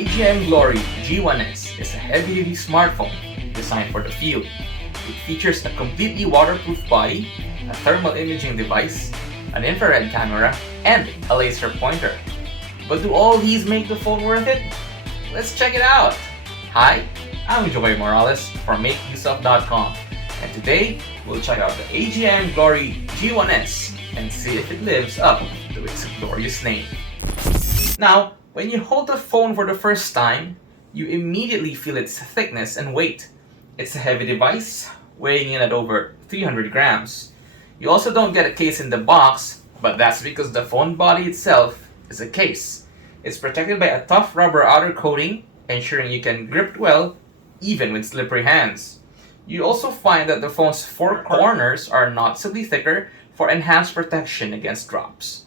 AGM Glory G1S is a heavy-duty smartphone designed for the field. It features a completely waterproof body, a thermal imaging device, an infrared camera, and a laser pointer. But do all these make the phone worth it? Let's check it out! Hi, I'm Joy Morales from MakeUseOf.com, and today we'll check out the AGM Glory G1S and see if it lives up to its glorious name. Now, when you hold the phone for the first time, you immediately feel its thickness and weight. It's a heavy device, weighing in at over 300 grams. You also don't get a case in the box, but that's because the phone body itself is a case. It's protected by a tough rubber outer coating, ensuring you can grip well even with slippery hands. You also find that the phone's four corners are noticeably thicker for enhanced protection against drops.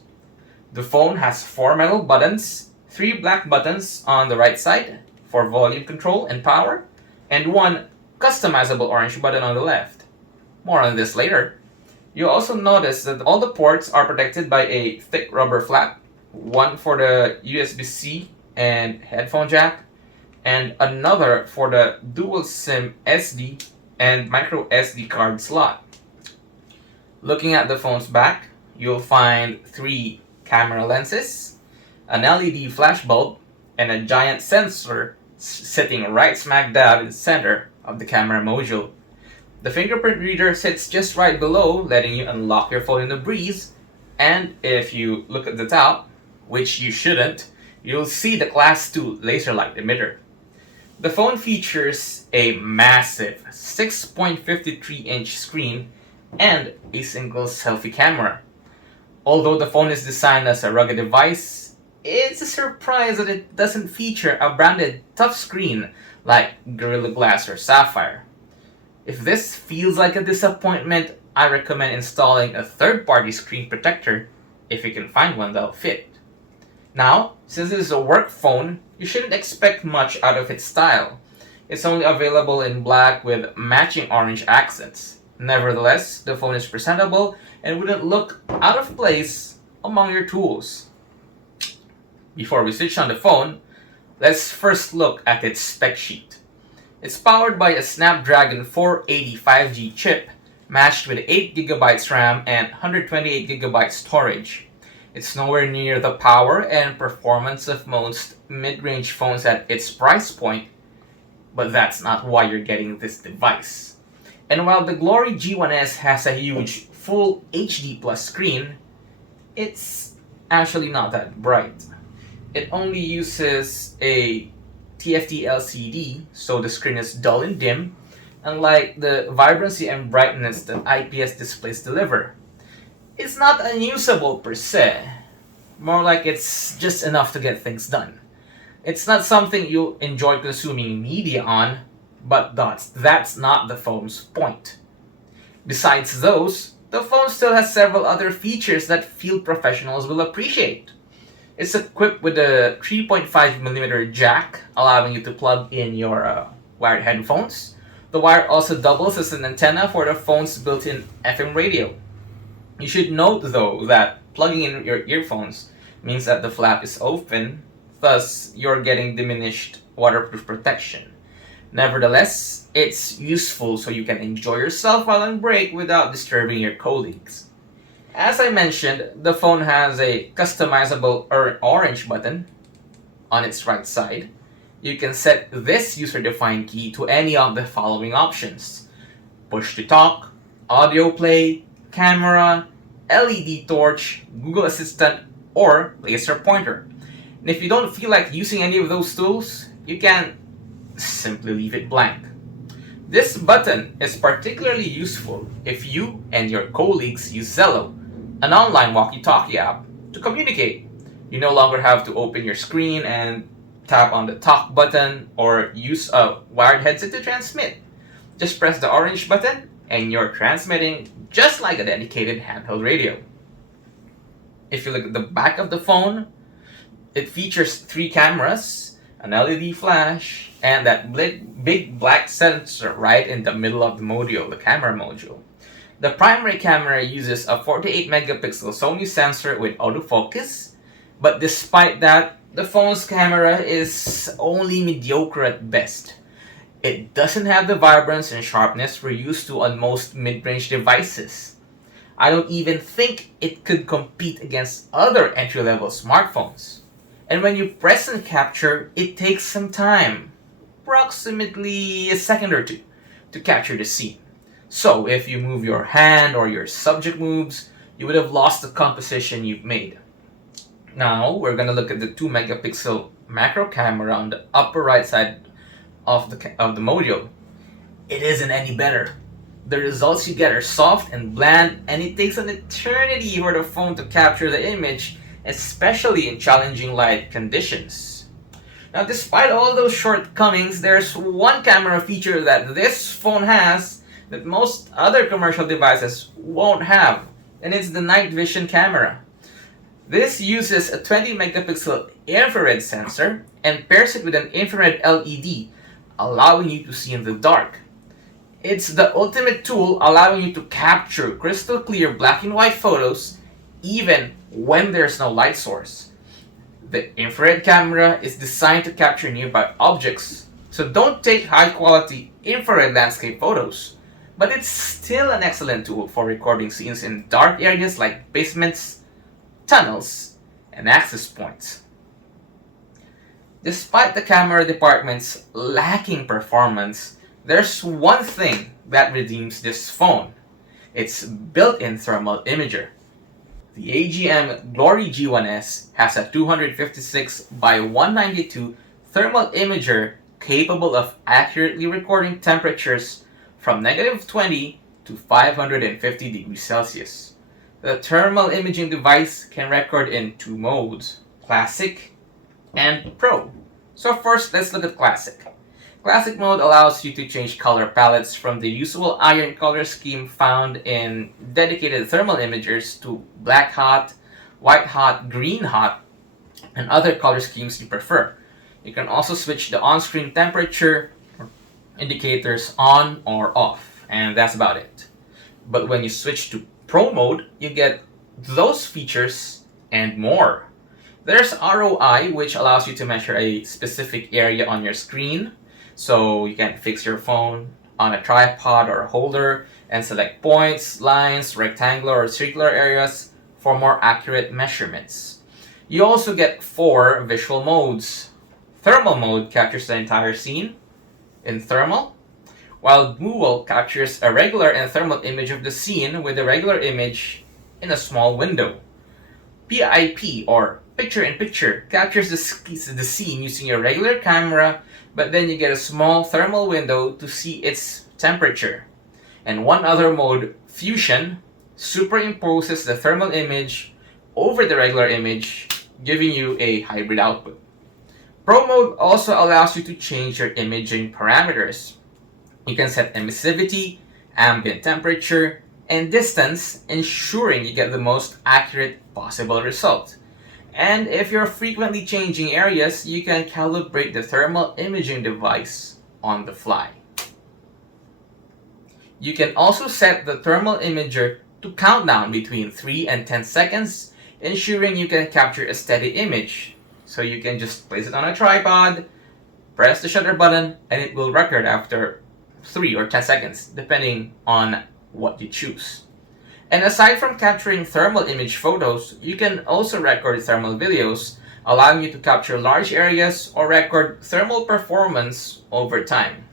The phone has 4 metal buttons, 3 black buttons on the right side for volume control and power, and 1 customizable orange button on the left. More on this later. You'll also notice that all the ports are protected by a thick rubber flap, one for the USB-C and headphone jack, and another for the dual SIM SD and micro SD card slot. Looking at the phone's back, you'll find 3 camera lenses, an LED flash bulb, and a giant sensor sitting right smack dab in the center of the camera module. The fingerprint reader sits just right below, letting you unlock your phone in a breeze, and if you look at the top, which you shouldn't, you'll see the Class 2 laser light emitter. The phone features a massive 6.53-inch screen and a single selfie camera. Although the phone is designed as a rugged device, it's a surprise that it doesn't feature a branded touchscreen like Gorilla Glass or Sapphire. If this feels like a disappointment, I recommend installing a third-party screen protector if you can find one that'll fit. Now, since it is a work phone, you shouldn't expect much out of its style. It's only available in black with matching orange accents. Nevertheless, the phone is presentable and wouldn't look out of place among your tools. Before we switch on the phone, let's first look at its spec sheet. It's powered by a Snapdragon 480 5G chip matched with 8GB RAM and 128GB storage. It's nowhere near the power and performance of most mid-range phones at its price point, but that's not why you're getting this device. And while the Glory G1S has a huge full HD plus screen, it's actually not that bright. It only uses a TFT LCD, so the screen is dull and dim, unlike the vibrancy and brightness that IPS displays deliver. It's not unusable per se, more like it's just enough to get things done. It's not something you'll enjoy consuming media on, but that's not the phone's point. Besides those, the phone still has several other features that field professionals will appreciate. It's equipped with a 3.5mm jack, allowing you to plug in your wired headphones. The wire also doubles as an antenna for the phone's built-in FM radio. You should note, though, that plugging in your earphones means that the flap is open, thus you're getting diminished waterproof protection. Nevertheless, it's useful so you can enjoy yourself while on break without disturbing your colleagues. As I mentioned, the phone has a customizable orange button on its right side. You can set this user-defined key to any of the following options: push to talk, audio play, camera, LED torch, Google Assistant, or laser pointer. And if you don't feel like using any of those tools, you can simply leave it blank. This button is particularly useful if you and your colleagues use Zello, an online walkie-talkie app, to communicate. You no longer have to open your screen and tap on the talk button or use a wired headset to transmit. Just press the orange button and you're transmitting just like a dedicated handheld radio. If you look at the back of the phone, it features 3 cameras, an LED flash, and that big black sensor right in the middle of the module, the camera module. The primary camera uses a 48 megapixel Sony sensor with autofocus, but despite that, The phone's camera is only mediocre at best. It doesn't have the vibrance and sharpness we're used to on most mid-range devices. I don't even think it could compete against other entry-level smartphones. And when you press and capture, it takes some time, approximately a second or two, to capture the scene. So if you move your hand or your subject moves, you would have lost the composition you've made. Now we're going to look at the 2 megapixel macro camera on the upper right side of the module. It isn't any better. The results you get are soft and bland, and it takes an eternity for the phone to capture the image, especially in challenging light conditions. Now, despite all those shortcomings, there's one camera feature that this phone has that most other commercial devices won't have, and it's the night vision camera. This uses a 20 megapixel infrared sensor and pairs it with an infrared LED, allowing you to see in the dark. It's the ultimate tool, allowing you to capture crystal clear black and white photos even when there's no light source. The infrared camera is designed to capture nearby objects, so don't take high quality infrared landscape photos, but it's still an excellent tool for recording scenes in dark areas like basements, tunnels, and access points. Despite the camera department's lacking performance, there's one thing that redeems this phone. It's built-in thermal imager. The AGM Glory G1S has a 256 by 192 thermal imager capable of accurately recording temperatures from -20 to 550 degrees Celsius. The thermal imaging device can record in 2 modes, Classic and Pro. So first, let's look at Classic. Classic mode allows you to change color palettes from the usual iron color scheme found in dedicated thermal imagers to black hot, white hot, green hot, and other color schemes you prefer. You can also switch the on-screen temperature indicators on or off, and that's about it. But when you switch to Pro mode, you get those features and more. There's ROI, which allows you to measure a specific area on your screen, so you can fix your phone on a tripod or a holder and select points, lines, rectangular or circular areas for more accurate measurements. You also get 4 visual modes. Thermal mode captures the entire scene in thermal, while dual captures a regular and thermal image of the scene with a regular image in a small window. PIP, or picture-in-picture, captures the scene using a regular camera, but then you get a small thermal window to see its temperature. And one other mode, Fusion, superimposes the thermal image over the regular image, giving you a hybrid output. Pro mode also allows you to change your imaging parameters. You can set emissivity, ambient temperature, and distance, ensuring you get the most accurate possible result. And if you're frequently changing areas, you can calibrate the thermal imaging device on the fly. You can also set the thermal imager to count down between 3 and 10 seconds, ensuring you can capture a steady image. So you can just place it on a tripod, press the shutter button, and it will record after 3 or 10 seconds, depending on what you choose. And aside from capturing thermal image photos, you can also record thermal videos, allowing you to capture large areas or record thermal performance over time.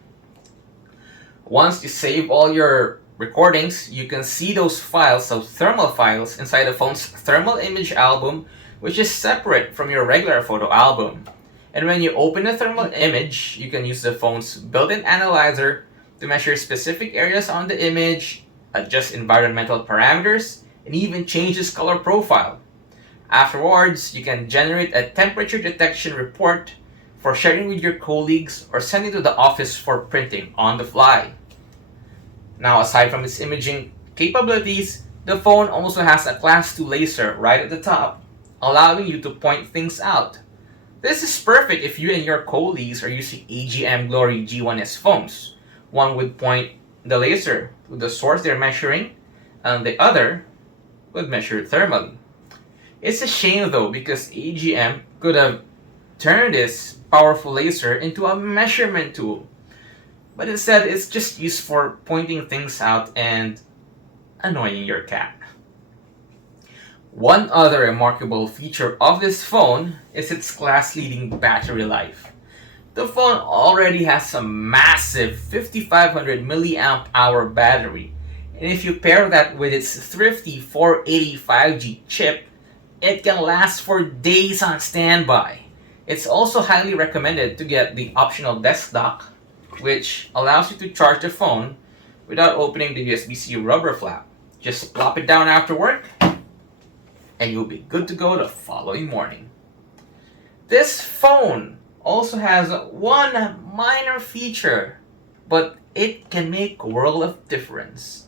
Once you save all your recordings, you can see those files, those thermal files, inside the phone's thermal image album, which is separate from your regular photo album. And when you open a thermal image, you can use the phone's built-in analyzer to measure specific areas on the image, adjust environmental parameters, and even change its color profile. Afterwards, you can generate a temperature detection report for sharing with your colleagues or sending to the office for printing on the fly. Now, aside from its imaging capabilities, the phone also has a Class 2 laser right at the top, allowing you to point things out. This is perfect if you and your colleagues are using AGM Glory G1S phones. One would point the laser to the source they're measuring, and the other would measure thermally. It's a shame though, because AGM could have turn this powerful laser into a measurement tool. But instead, it's just used for pointing things out and annoying your cat. One other remarkable feature of this phone is its class-leading battery life. The phone already has a massive 5500 milliamp hour battery, and if you pair that with its thrifty 480 5G chip, it can last for days on standby. It's also highly recommended to get the optional desk dock, which allows you to charge the phone without opening the USB-C rubber flap. Just plop it down after work, and you'll be good to go the following morning. This phone also has one minor feature, but it can make a world of difference.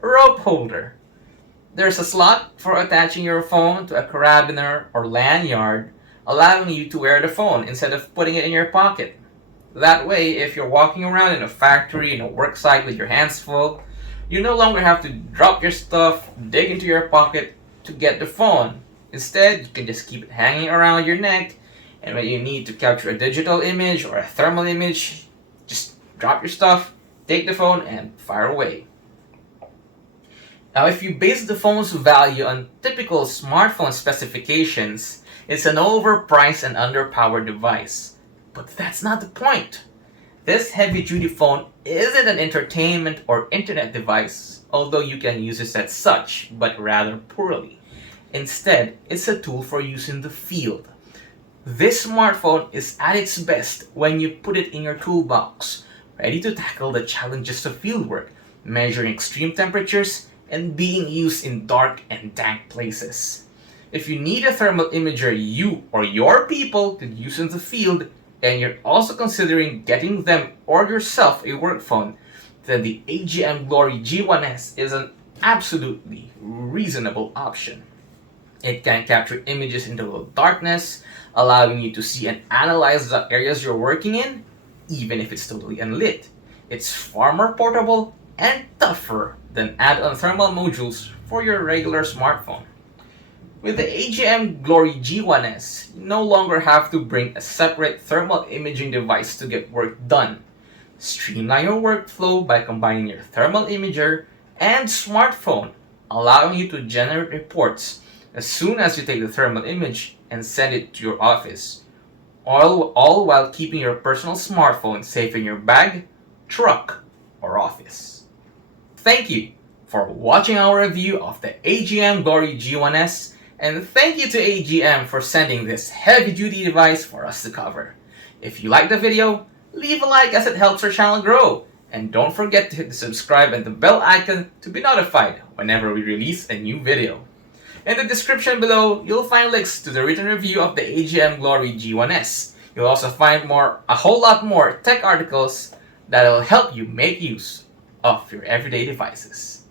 Rope holder. There's a slot for attaching your phone to a carabiner or lanyard, allowing you to wear the phone instead of putting it in your pocket. That way, if you're walking around in a factory, in a work site with your hands full, you no longer have to drop your stuff, dig into your pocket to get the phone. Instead, you can just keep it hanging around your neck, and when you need to capture a digital image or a thermal image, just drop your stuff, take the phone, and fire away. Now, if you base the phone's value on typical smartphone specifications, it's an overpriced and underpowered device. But that's not the point. This heavy-duty phone isn't an entertainment or internet device, although you can use it as such, but rather poorly. Instead, it's a tool for use in the field. This smartphone is at its best when you put it in your toolbox, ready to tackle the challenges of fieldwork, measuring extreme temperatures, and being used in dark and dank places. If you need a thermal imager you or your people could use in the field, and you're also considering getting them or yourself a work phone, then the AGM Glory G1S is an absolutely reasonable option. It can capture images in total darkness, allowing you to see and analyze the areas you're working in, even if it's totally unlit. It's far more portable and tougher than add-on thermal modules for your regular smartphone. With the AGM Glory G1S, you no longer have to bring a separate thermal imaging device to get work done. Streamline your workflow by combining your thermal imager and smartphone, allowing you to generate reports as soon as you take the thermal image and send it to your office, all while keeping your personal smartphone safe in your bag, truck, or office. Thank you for watching our review of the AGM Glory G1S, and thank you to AGM for sending this heavy-duty device for us to cover. If you like the video, leave a like as it helps our channel grow, and don't forget to hit the subscribe and the bell icon to be notified whenever we release a new video. In the description below, you'll find links to the written review of the AGM Glory G1S. You'll also find a whole lot more tech articles that'll help you make use of your everyday devices.